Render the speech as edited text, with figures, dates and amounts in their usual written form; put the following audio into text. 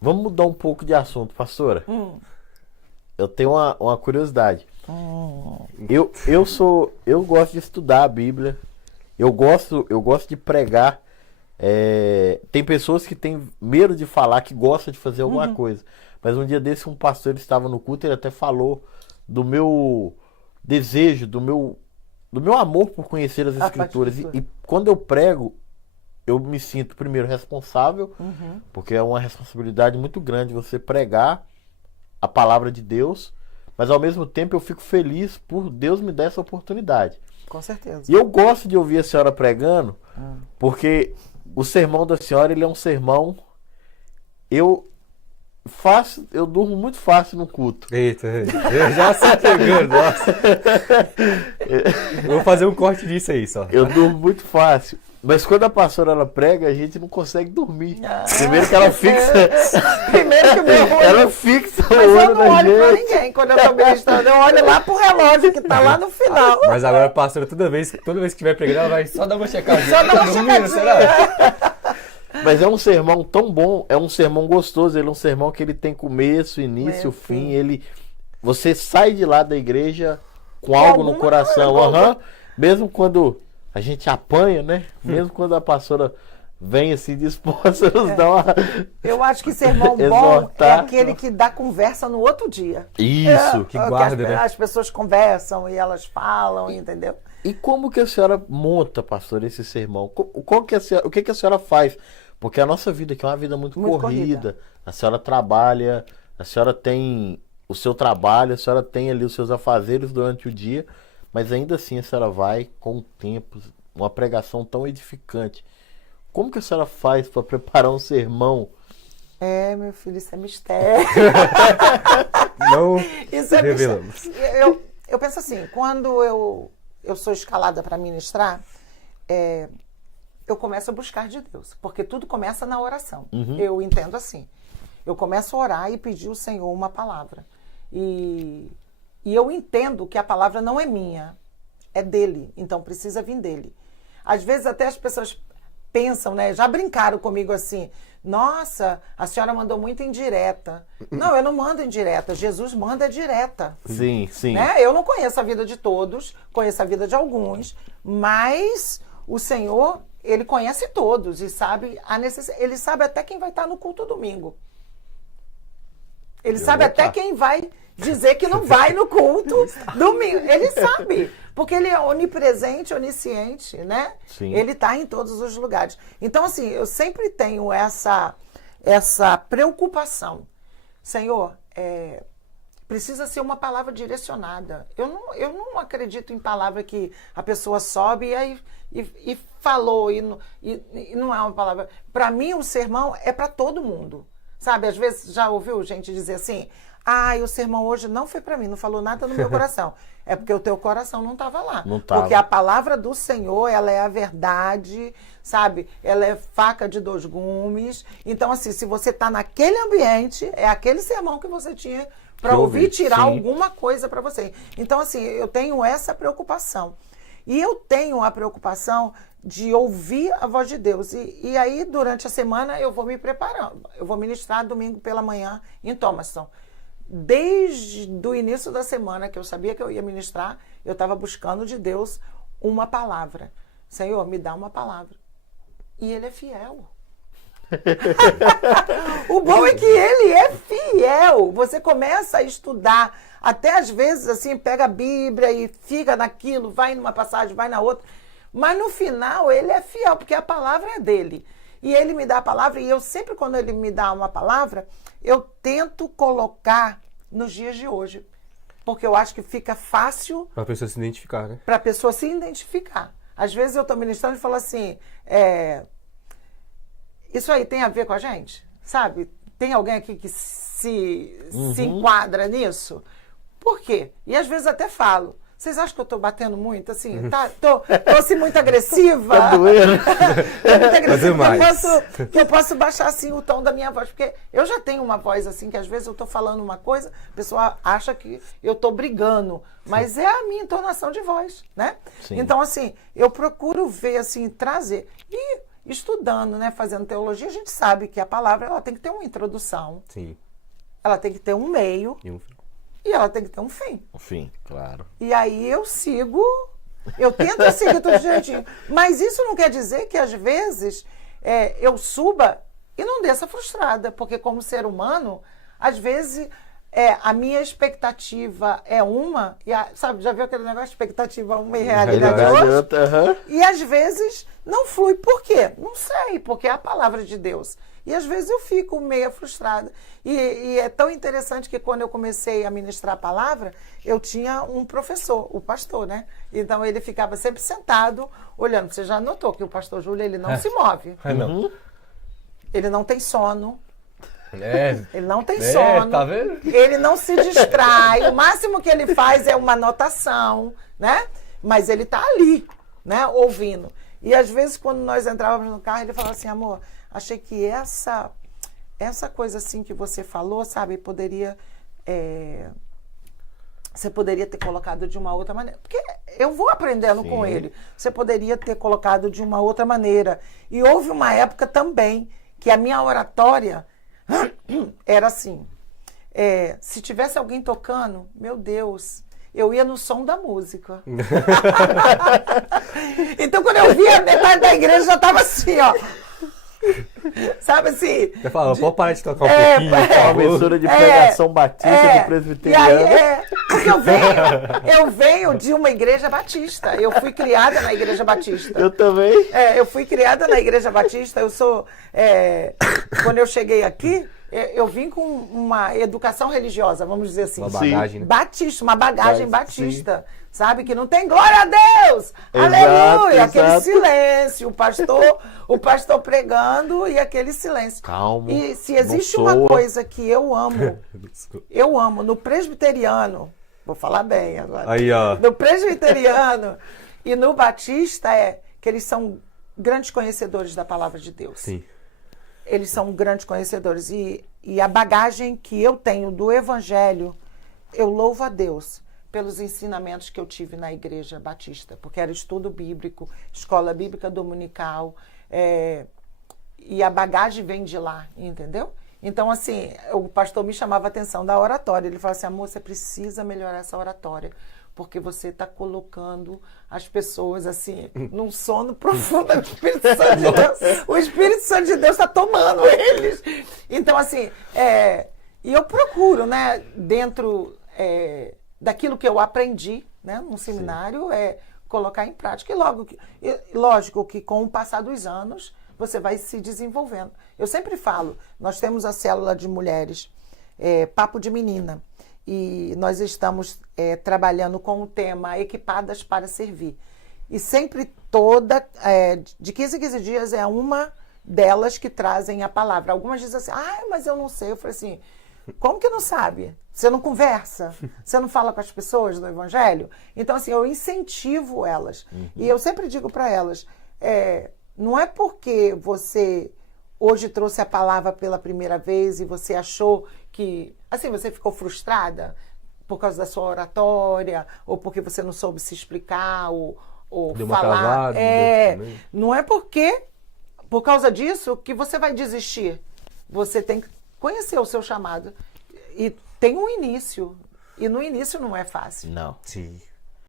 Vamos mudar um pouco de assunto, pastora. Eu tenho uma curiosidade. Eu gosto de estudar a Bíblia. Eu gosto de pregar. Tem pessoas que têm medo de falar, que gostam de fazer alguma coisa. Mas um dia desse, um pastor ele estava no culto, ele até falou do meu desejo, do meu amor por conhecer as Escrituras. E quando eu prego, eu me sinto, primeiro, responsável, porque é uma responsabilidade muito grande você pregar a palavra de Deus, mas ao mesmo tempo eu fico feliz por Deus me dar essa oportunidade. Com certeza. E eu gosto de ouvir a senhora pregando, porque o sermão da senhora, ele é um sermão... Eu durmo muito fácil no culto. Eita, eu já se pegando, nossa. Eu vou fazer um corte disso aí só. Eu durmo muito fácil. Mas quando a pastora ela prega, a gente não consegue dormir. Primeiro que ela fixa. Primeiro que o meu olho. Ela fixa o Mas eu olho não na olho pra gente. ninguém quando eu tô ministrando. Eu olho lá pro relógio que tá lá no final. Mas agora a pastora, toda vez que estiver pregando, ela vai só dar uma checadinha. Só dá uma Tá dormindo, será? checadinha. Mas é um sermão tão bom, é um sermão gostoso, ele é um sermão que ele tem começo, início, fim. Você sai de lá da igreja com algo no coração. Mesmo quando a gente apanha, né? Mesmo quando a pastora vem assim disposta a nos dar uma... Eu acho que sermão bom é exortar. aquele que dá conversa no outro dia. Isso. que guarda, né? As pessoas conversam e elas falam, entendeu? E como que a senhora monta, pastor, esse sermão? O que a senhora faz? Porque a nossa vida aqui é uma vida muito corrida. A senhora trabalha, a senhora tem o seu trabalho, a senhora tem ali os seus afazeres durante o dia, mas ainda assim a senhora vai com o tempo, uma pregação tão edificante. Como que a senhora faz para preparar um sermão? Meu filho, isso é mistério. Não Isso é revelamos. mistério. Eu penso assim, quando eu sou escalada para ministrar, eu começo a buscar de Deus, porque tudo começa na oração. Eu entendo assim. Eu começo a orar e pedir ao Senhor uma palavra. E eu entendo que a palavra não é minha, é dele, então precisa vir dele. Às vezes até as pessoas pensam, né? Já brincaram comigo assim, nossa, a senhora mandou muito indireta. Não, eu não mando indireta, Jesus manda direta. Sim, sim. Né? Eu não conheço a vida de todos, conheço a vida de alguns, mas o Senhor, ele conhece todos e sabe a necessidade. Ele sabe até quem vai estar no culto domingo. Ele sabe até quem vai dizer que não vai no culto domingo. Ele sabe, porque ele é onipresente, onisciente, né? Sim. Ele está em todos os lugares. Então, assim, eu sempre tenho essa preocupação. Senhor, precisa ser uma palavra direcionada. Eu não acredito em palavra que a pessoa sobe e falou e não é uma palavra. Para mim, o sermão é para todo mundo. Sabe, às vezes já ouviu gente dizer assim, o sermão hoje não foi para mim, não falou nada no meu coração. É porque o teu coração não estava lá. Não tava. Porque a palavra do Senhor, ela é a verdade, sabe? Ela é faca de dois gumes. Então, assim, se você está naquele ambiente, é aquele sermão que você tinha para ouvir, tirar alguma coisa para você. Então, assim, eu tenho essa preocupação. E eu tenho a preocupação de ouvir a voz de Deus. E aí, durante a semana, eu vou me preparando. Eu vou ministrar domingo pela manhã em Thomaston. Desde o início da semana, que eu sabia que eu ia ministrar, eu estava buscando de Deus uma palavra. Senhor, me dá uma palavra. E Ele é fiel. O bom é que Ele é fiel. Você começa a estudar, até às vezes, assim, pega a Bíblia e fica naquilo, vai numa passagem, vai na outra. Mas no final ele é fiel, porque a palavra é dele. E ele me dá a palavra, e eu sempre, quando ele me dá uma palavra, eu tento colocar nos dias de hoje. Porque eu acho que fica fácil... Para a pessoa se identificar, né? Para a pessoa se identificar. Às vezes eu estou ministrando e falo assim, isso aí tem a ver com a gente? Sabe? Tem alguém aqui que se enquadra nisso? Por quê? E às vezes até falo. Vocês acham que eu tô batendo muito, assim? Tô assim, muito agressiva? Tá doendo. Tô muito agressiva. Mais. Eu posso baixar, assim, o tom da minha voz. Porque eu já tenho uma voz, assim, que às vezes eu tô falando uma coisa, a pessoa acha que eu tô brigando. Mas é a minha entonação de voz, né? Sim. Então, assim, eu procuro ver, assim, trazer. estudando, né, fazendo teologia, a gente sabe que a palavra ela tem que ter uma introdução, Sim. ela tem que ter um meio E um final. e ela tem que ter um fim. Enfim, claro. E aí eu tento seguir tudo direitinho. Mas isso não quer dizer que às vezes eu suba e não desça frustrada, porque como ser humano, às vezes a minha expectativa é uma, sabe, já viu aquele negócio, expectativa uma e realidade outra? Aham. E às vezes não flui. Por quê? Não sei, porque é a palavra de Deus. E às vezes eu fico meio frustrada. E é tão interessante que quando eu comecei a ministrar a palavra, eu tinha um professor, o pastor, né? Então ele ficava sempre sentado, olhando. Você já notou que o pastor Júlio, ele não se move. Não. Ele não tem sono. Ele não tem É, sono. tá vendo? Ele não se distrai. O máximo que ele faz é uma anotação, né? Mas ele tá ali, né? Ouvindo. E às vezes, quando nós entrávamos no carro, ele falava assim, amor, achei que essa coisa assim que você falou, sabe, você poderia ter colocado de uma outra maneira. Porque eu vou aprendendo com ele. Você poderia ter colocado de uma outra maneira. E houve uma época também que a minha oratória era assim. Se tivesse alguém tocando, meu Deus, eu ia no som da música. Então, quando eu via a metade da igreja, já estava assim, ó. Sabe assim? Você fala, pode parar de tocar um pouquinho. por Uma favor. mistura de pregação batista, de presbiteriana. E aí, porque eu venho de uma igreja batista. Eu fui criada na igreja batista. Eu também. Eu fui criada na igreja batista. Eu sou. Quando eu cheguei aqui, eu vim com uma educação religiosa, vamos dizer assim. Uma bagagem, né? Batista, uma bagagem Sim. batista. Sabe? Que não tem glória a Deus! Exato, Aleluia! Aquele exato. silêncio, o pastor pregando e aquele silêncio. Calmo. E se existe não uma soa. coisa que eu amo no presbiteriano, vou falar bem agora. Aí, ó. No presbiteriano e no batista que eles são grandes conhecedores da palavra de Deus. Sim. Eles são grandes conhecedores. E a bagagem que eu tenho do evangelho, eu louvo a Deus pelos ensinamentos que eu tive na igreja batista, porque era estudo bíblico, escola bíblica dominical, e a bagagem vem de lá, entendeu? Então, assim, o pastor me chamava a atenção da oratória. Ele falava assim, amor, você precisa melhorar essa oratória, porque você está colocando as pessoas, assim, num sono profundo do Espírito Santo de Deus. O Espírito Santo de Deus está tomando eles. Então, assim, e eu procuro, né, dentro daquilo que eu aprendi, né, num seminário, colocar em prática. E lógico que com o passar dos anos, você vai se desenvolvendo. Eu sempre falo, nós temos a célula de mulheres, Papo de Menina, e nós estamos trabalhando com o tema Equipadas para Servir. E sempre de 15 em 15 dias é uma delas que trazem a palavra. Algumas dizem assim, mas eu não sei. Eu falei assim, como que não sabe? Você não conversa? Você não fala com as pessoas do Evangelho? Então, assim, eu incentivo elas. Uhum. E eu sempre digo para elas, não é porque você hoje trouxe a palavra pela primeira vez e você achou que, assim, você ficou frustrada por causa da sua oratória, ou porque você não soube se explicar, ou deu uma falar. travada, não é por causa disso que você vai desistir. Você tem que conhecer o seu chamado. E tem um início. E no início não é fácil. Não. Sim.